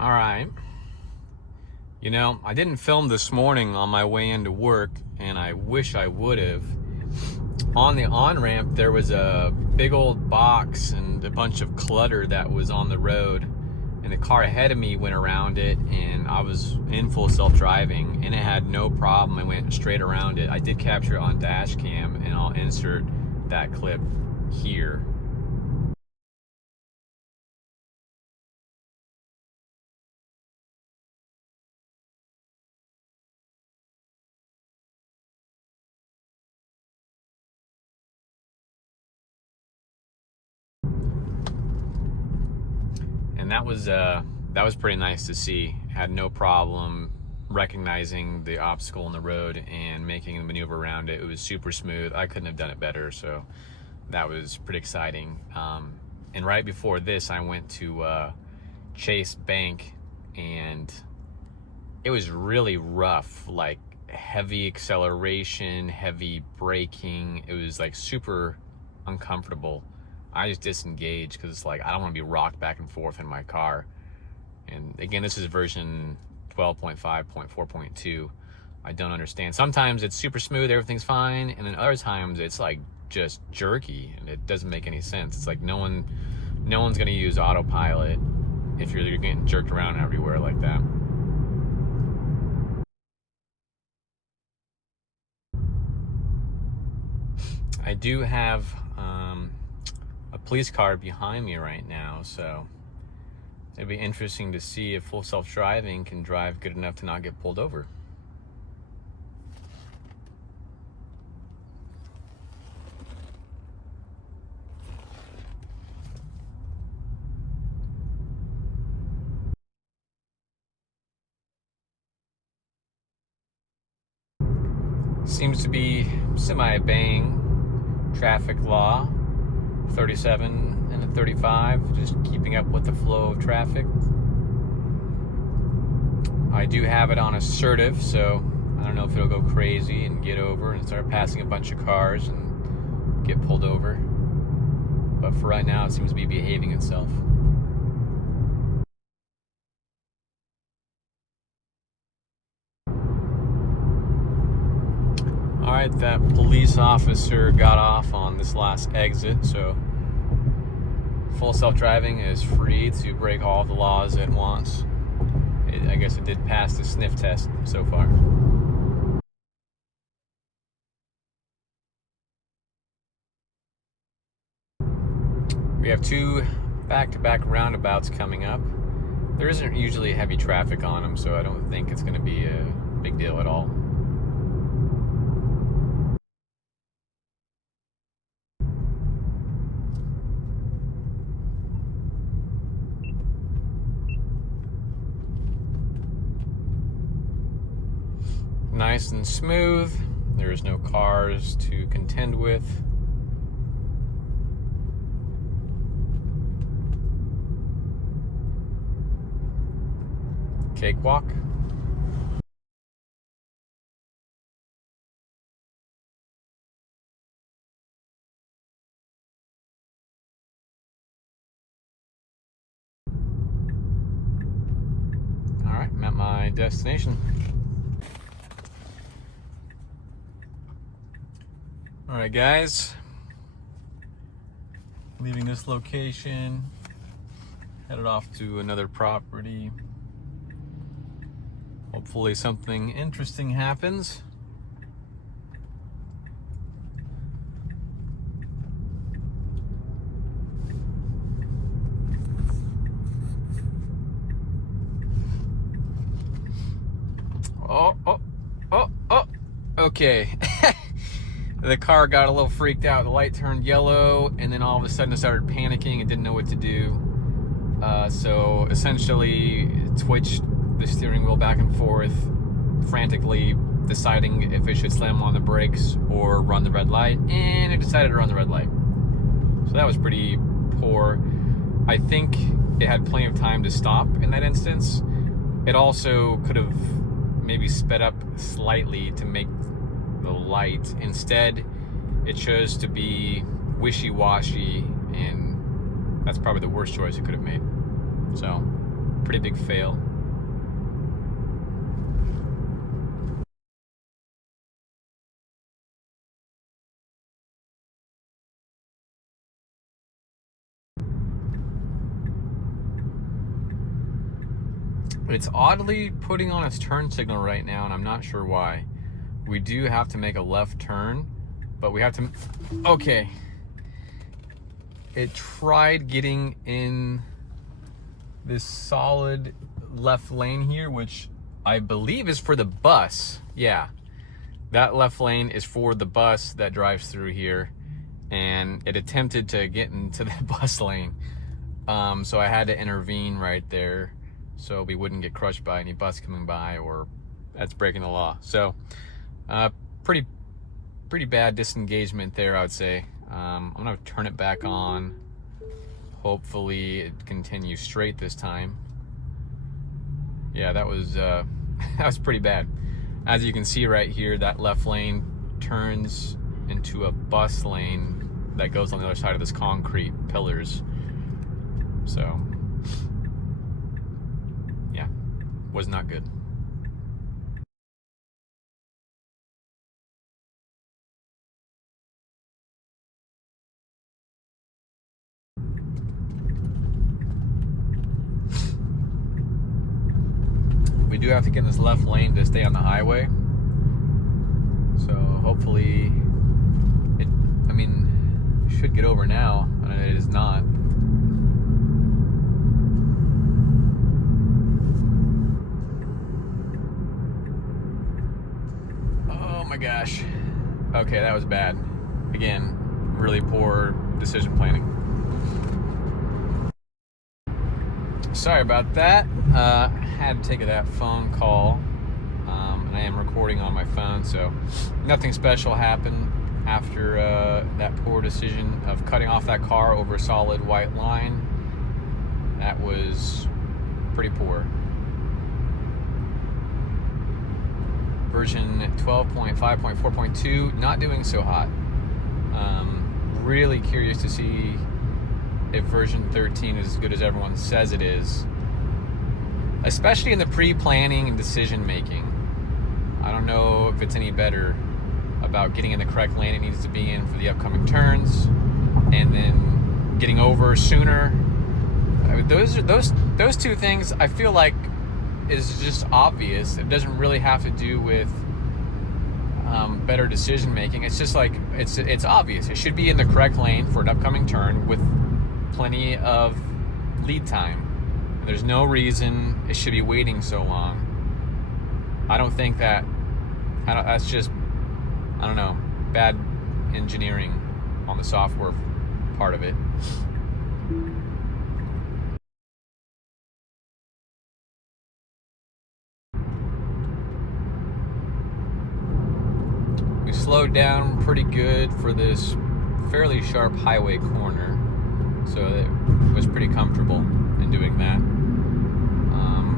All right. You know, I didn't film this morning on my way into work, and I wish I would have. On the on-ramp, there was a big old box and a bunch of clutter that was on the road, and the car ahead of me went around it, and I was in full self-driving, and it had no problem. I went straight around it. I did capture it on dash cam, and I'll insert that clip here. And that was pretty nice to see. Had no problem recognizing the obstacle in the road and making the maneuver around it. It was super smooth. I couldn't have done it better, so that was pretty exciting. And right before this, I went to Chase Bank, and it was really rough, like heavy acceleration, heavy braking. It was like super uncomfortable. I just disengaged because like I don't want to be rocked back and forth in my car. And again, this is version 12.5.4.2. I don't understand. Sometimes it's super smooth, everything's fine, and then other times it's like just jerky and it doesn't make any sense. It's like no one's gonna use autopilot if you're getting jerked around everywhere like that. I do have a police car behind me right now, so it'd be interesting to see if full self-driving can drive good enough to not get pulled over. Seems to be semi-obeying traffic law, 37 and a 35, just keeping up with the flow of traffic. I do have it on assertive, so I don't know if it'll go crazy and get over and start passing a bunch of cars and get pulled over. But for right now, it seems to be behaving itself. All right, that police officer got off on this last exit, so full self-driving is free to break all the laws it wants. I guess it did pass the sniff test so far. We have two back-to-back roundabouts coming up. There isn't usually heavy traffic on them, so I don't think it's going to be a big deal at all. Nice and smooth. There's no cars to contend with. Cakewalk. All right, I'm at my destination. All right, guys, leaving this location, headed off to another property. Hopefully something interesting happens. Oh, okay. The car got a little freaked out. The light turned yellow, and then all of a sudden it started panicking and didn't know what to do. So essentially twitched the steering wheel back and forth, frantically deciding if it should slam on the brakes or run the red light, and it decided to run the red light. So that was pretty poor. I think it had plenty of time to stop in that instance. It also could have maybe sped up slightly to make the light. Instead, it chose to be wishy-washy, and that's probably the worst choice it could have made. So pretty big fail. It's oddly putting on its turn signal right now, and I'm not sure why. We do have to make a left turn, but we have to... Okay. It tried getting in this solid left lane here, which I believe is for the bus. Yeah. That left lane is for the bus that drives through here, and it attempted to get into the bus lane. So I had to intervene right there so we wouldn't get crushed by any bus coming by, or that's breaking the law. So pretty bad disengagement there, I would say. I'm gonna turn it back on. Hopefully it continues straight this time. Yeah, that was that was pretty bad. As you can see right here, that left lane turns into a bus lane that goes on the other side of this concrete pillars. So, yeah, was not good. We do have to get in this left lane to stay on the highway. So hopefully it should get over now, and it is not. Oh my gosh. Okay, that was bad. Again, really poor decision planning. Sorry about that. Had to take that phone call, and I am recording on my phone, so nothing special happened after that poor decision of cutting off that car over a solid white line. That was pretty poor. Version 12.5.4.2, not doing so hot. Really curious to see if version 13 is as good as everyone says it is, especially in the pre-planning and decision making. I don't know if it's any better about getting in the correct lane it needs to be in for the upcoming turns, and then getting over sooner. I mean, those two things I feel like is just obvious. It doesn't really have to do with better decision making. It's just like it's obvious. It should be in the correct lane for an upcoming turn with plenty of lead time. There's no reason it should be waiting so long. I don't think that. That's just, I don't know, bad engineering on the software part of it. We slowed down pretty good for this fairly sharp highway corner, so it was pretty comfortable in doing that.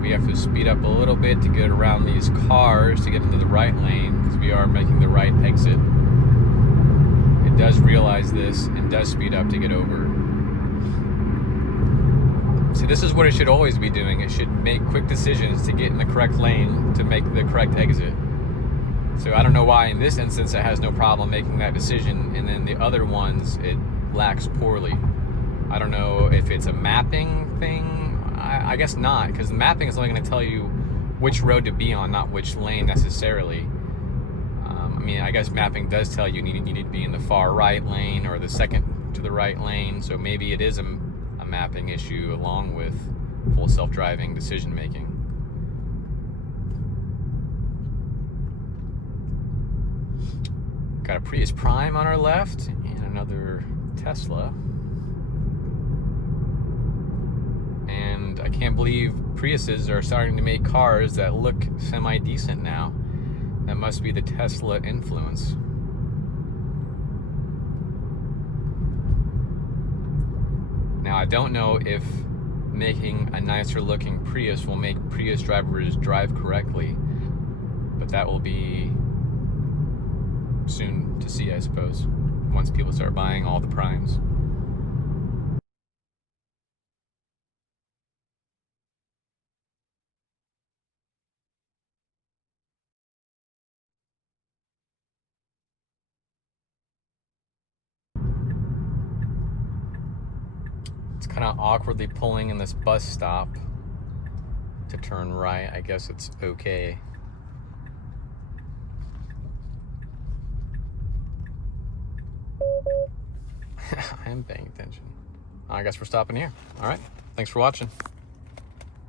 We have to speed up a little bit to get around these cars to get into the right lane, because we are making the right exit. It does realize this and does speed up to get over. See, this is what it should always be doing. It should make quick decisions to get in the correct lane to make the correct exit. So I don't know why in this instance it has no problem making that decision, and then the other ones it lacks poorly. I don't know if it's a mapping thing. I guess not, because the mapping is only going to tell you which road to be on, not which lane necessarily. I guess mapping does tell you need to be in the far right lane or the second to the right lane, so maybe it is a mapping issue along with full self-driving decision making. Got a Prius Prime on our left and another Tesla. And I can't believe Priuses are starting to make cars that look semi-decent now. That must be the Tesla influence. Now, I don't know if making a nicer looking Prius will make Prius drivers drive correctly, but that will be soon to see, I suppose, once people start buying all the Primes. kind of awkwardly pulling in this bus stop to turn right. I guess it's okay. I am paying attention. I guess we're stopping here. All right. Thanks for watching.